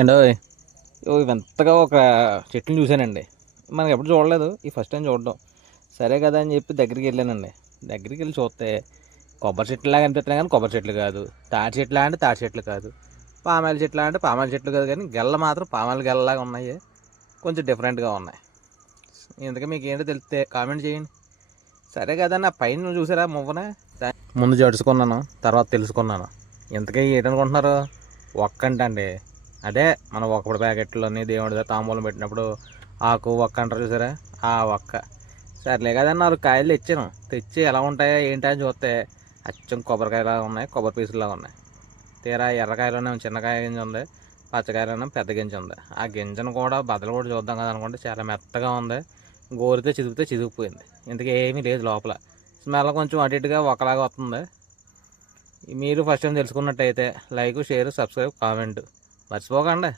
And వింతగా ఒక చెట్టుని చూశానండి. మనకి ఎప్పుడు చూడలేదు, ఈ ఫస్ట్ టైం చూడడం. సరే కదా అని చెప్పి దగ్గరికి వెళ్ళానండి. దగ్గరికి వెళ్ళి చూస్తే కొబ్బరి చెట్టులాగా అనిపిస్తున్నాయి కానీ కొబ్బరి చెట్లు కాదు, తాటి చెట్లా అంటే తాటి చెట్లు కాదు, పామాయిల చెట్లా అంటే పామాయిల చెట్లు కాదు, కానీ గెల్ల మాత్రం పామాయిల గెల్లలాగా ఉన్నాయి. కొంచెం డిఫరెంట్గా ఉన్నాయి. ఇంతకీ మీకు ఏంటో తెలిస్తే కామెంట్ చేయండి. సరే కదా, నా పైన చూసారా మువ్వనే, ముందు జడుచుకున్నాను, తర్వాత తెలుసుకున్నాను. ఇంతకీ ఏంటనుకుంటున్నారు? ఒక్కంటండి. అదే మన ఒక్కడి ప్యాకెట్లోని దేవుడి తాంబూలం పెట్టినప్పుడు ఆకు ఒక్క అంటారు చూసారా, ఆ ఒక్క. సర్లే కదండి, 4 కాయలు తెచ్చి ఎలా ఉంటాయో ఏంటి అని చూస్తే అచ్చం కొబ్బరికాయలా ఉన్నాయి, కొబ్బరి పీసులాగా ఉన్నాయి. తీరా ఎర్రకాయలోనే చిన్నకాయ గింజ ఉంది, పచ్చకాయలోనే పెద్ద గింజ ఉంది. ఆ గింజను కూడా బద్దలు కూడా చూద్దాం కదా అనుకుంటే చాలా మెత్తగా ఉంది. గోరితే చిదిగిపోయింది. ఇంతకీ ఏమీ లేదు లోపల. స్మెల్ కొంచెం అటు ఇటుగా ఒకలాగా వస్తుంది. మీరు ఫస్ట్ టైం తెలుసుకున్నట్టయితే లైక్, షేర్, సబ్స్క్రైబ్, కామెంట్ మర్చిపోకండి.